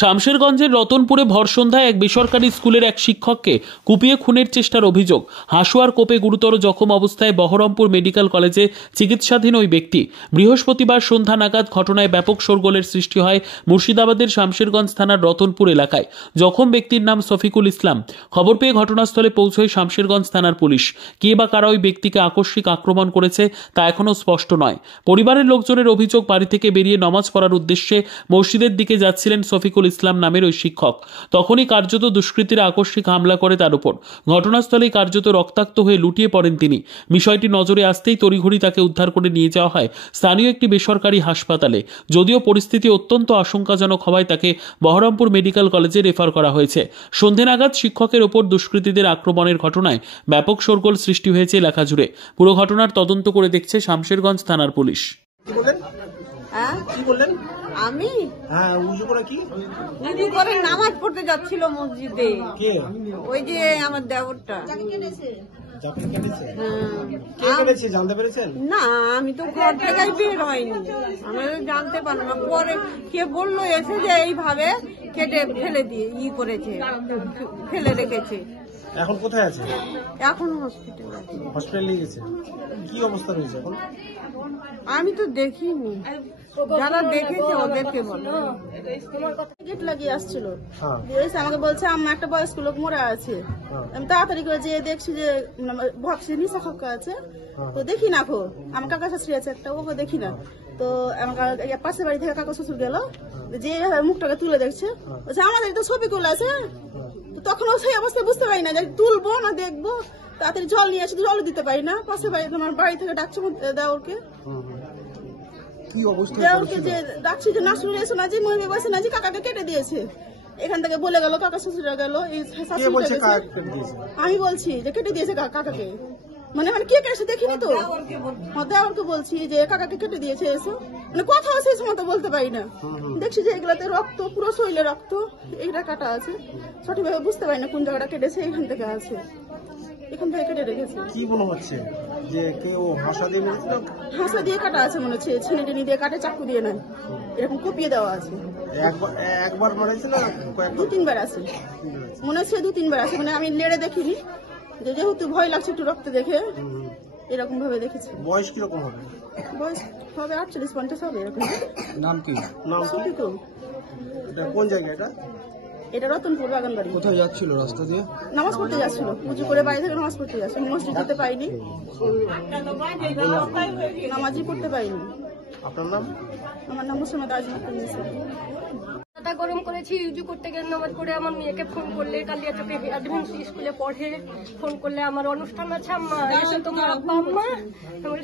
শামশেরগঞ্জের রতনপুরে ভরসন্ধ্যায় এক বেসরকারি স্কুলের এক শিক্ষককে কুপিয়ে খুনের চেষ্টার অভিযোগ। হাসুয়ার কোপে গুরুতর জখম অবস্থায় বহরমপুর মেডিকেল কলেজে চিকিৎসাধীন ওই ব্যক্তি। বৃহস্পতিবার সন্ধ্যা নাগাদ ঘটনায় ব্যাপক শোরগোলের সৃষ্টি হয় মুর্শিদাবাদের শামশেরগঞ্জ থানার রতনপুর এলাকায়। জখম ব্যক্তির নাম শফিকুল ইসলাম। খবর পেয়ে ঘটনাস্থলে পৌঁছয় শামশেরগঞ্জ থানার পুলিশ। কে বা কারা ওই ব্যক্তিকে আকস্মিক আক্রমণ করেছে তা এখনও স্পষ্ট নয়। পরিবারের লোকজনের অভিযোগ, বাড়ি থেকে বেরিয়ে নামাজ পড়ার উদ্দেশ্যে মসজিদের দিকে যাচ্ছিলেন শফিকুল ইসলাম নামের ওই শিক্ষক। তখনই কার্যত দুষ্কৃতীরা আকস্মিক হামলা করে তার উপর। ঘটনাস্থলেই কার্যত রক্তাক্ত হয়ে লুটিয়ে পড়েন তিনি। বিষয়টি নজরে আসতেই তড়িঘড়ি তাকে উদ্ধার করে নিয়ে যাওয়া হয় স্থানীয় একটি বেসরকারি হাসপাতালে। যদিও পরিস্থিতি অত্যন্ত আশঙ্কাজনক হওয়ায় তাকে বহরমপুর মেডিকেল কলেজে রেফার করা হয়েছে। সন্ধে নাগাদ শিক্ষকের ওপর দুষ্কৃতীদের আক্রমণের ঘটনায় ব্যাপক শোরগোল সৃষ্টি হয়েছে এলাকা জুড়ে। পুরো ঘটনার তদন্ত করে দেখছে শামশেরগঞ্জ থানার পুলিশ। আমি উজু করে নামাজ পড়তে যাচ্ছিল মসজিদে। ওই যে আমার দেবরটা না, আমি তো ঘর থেকে বের হয়নি, আমি জানতে পারলাম না। পরে কে বললো এসে যে এইভাবে কেটে ফেলে দিয়ে করেছে, ফেলে রেখেছে। এখন কোথায় আছে? এখন হসপিটালে নিয়ে গেছে। কি অবস্থা রয়েছে এখন? আমি তো দেখিনি, যারা দেখেছে ওদেরকে বলো। গেট লাগিয়ে আসছিল, আমাকে বলছে আমার একটা বয়স্ক লোক মরে আছে। আমি তাড়াতাড়ি করে যেয়ে দেখছি যে ভাবছি নিশা খাক্কা আছে, তো দেখি না খো আমার কাকা শাশুড়ি আছে একটা, ওকে দেখি না। তো আমার পাশের বাড়ি থেকে কাকা শ্বশুর গেল, যে মুখটাকে তুলে দেখছে, বলছে আমাদের তো শফিকুল আছে। তখন সেই অবস্থায় বুঝতে পারি না যে তুলবো না দেখবো, তাড়াতাড়ি জল নিয়ে আসে, জল দিতে পারি না। পাশের বাড়ি তোমার বাড়ি থেকে ডাকছে দেওরকে, দেওরকে যে ডাকছি যে নাসুর এসে না, যে মহিলা বসে না, যে কাকাকে কেটে দিয়েছে। এখান থেকে বলে গেল, কাকা শ্বশুরা গেল, আমি বলছি যে কেটে দিয়েছে কাকাকে। মানে কে কেটে দেখিনি তো, দেওরকে বলছি যে কাকাকে কেটে দিয়েছে এসে। মানে কথাও সেই সময় তো বলতে পারি না। দেখছি যে এগুলাতে রক্ত, পুরো শরীরে রক্ত, এইটা কাটা আছে। সঠিকভাবে বুঝতে পারি না কোন জায়গাটা কেটেছে, এখান থেকে আছে, এখান থেকে কেটে রেখেছে। কি মনে হচ্ছে যে কেউ হাসা দিয়ে মেরেছিল? হাসা দিয়ে কাটা আছে মনে হচ্ছে, ছিনে টেনে দিয়ে কাটে, চাকু দিয়ে নাই, এরকম কুপিয়ে দেওয়া আছে। একবার মারেছে না দু তিনবার আছে মনে হচ্ছে, দু তিনবার আছে। মানে আমি নেড়ে দেখিনি, যেহেতু ভয় লাগছে একটু রক্ত দেখে, এরকম ভাবে দেখেছি। বয়স কিরকম হবে? বয়স হবে 48-50 হবে এরকম। নাম কি? নাম শফিকুল। এটা কোন জায়গা? এটা রতনপুর বাগানবাড়ি। কোথায় যাচ্ছিল? রাস্তা দিয়ে নামাজ পড়তে যাচ্ছিল, উঁচু করে বাড়ি থেকে নামাজ পড়তে যাচ্ছিল। মসজিদ যেতে পারিনি, নামাজই পড়তে পারিনি। আপনার নাম? আমার নাম মুসলমান গরম করেছি, ইউজু করতে গিয়ে নামাজ পড়ে আমার মেয়েকে ফোন করলে, কালিয়া চোখে অ্যাডমিন স্কুলে পড়ে, ফোন করলে আমার অনুষ্ঠান আছে আম্মা, এসে তোমার আব্বা আম্মা।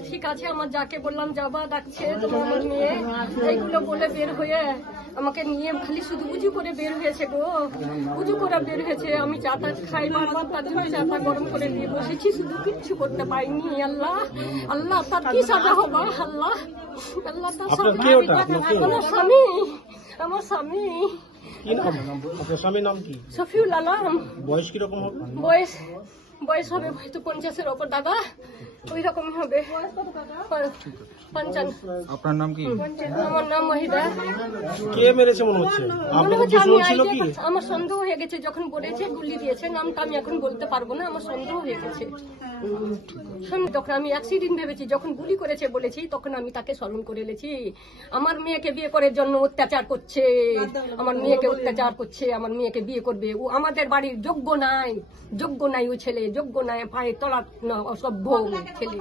ঠিক আছে, আমার যাকে বললাম যাবা, ডাকছে তোমার আমার মেয়ে, এইগুলো বলে বের হয়ে আমাকে নিয়ে খালি শুধু উজু করে বের হয়েছে গো, উজু করে বের হয়েছে। আমি চাটা খাই বারবার, তার জন্য চাটা গরম করে দিয়ে বসেছি, শুধু কিচ্ছু করতে পারিনি। আল্লাহ আল্লাহ, তার কি সাজা হবা? আল্লাহ আল্লাহ, তার আমার স্বামী, আমার স্বামী। আপনার স্বামীর নাম কি? শফিউল আলম। বয়স কিরকম হবে? বয়স হবে হয়তো 50-এর ওপর দাদা, ওই রকমই হবে। 55। আপনার নাম কি? আমার নাম মহিদা। কে মেরেছে মনে হচ্ছে? আমার সন্দেহ হয়ে গেছে, যখন বলেছে গুলি দিয়েছে, নামটা আমি এখন বলতে পারবো না, আমার সন্দেহ হয়ে গেছে। তখন আমি অ্যাক্সিডেন্ট ভেবেছি, যখন গুলি করেছে বলেছি, তখন আমি তাকে স্মরণ করে এনেছি। আমার মেয়েকে বিয়ে করার জন্য অত্যাচার করছে, আমার মেয়েকে অত্যাচার করছে, আমার মেয়েকে বিয়ে করবে। ও আমাদের বাড়ির যোগ্য নাই, ও ছেলে যোগ্য নাই, পায়ে তলা অসভ্য ছেলে।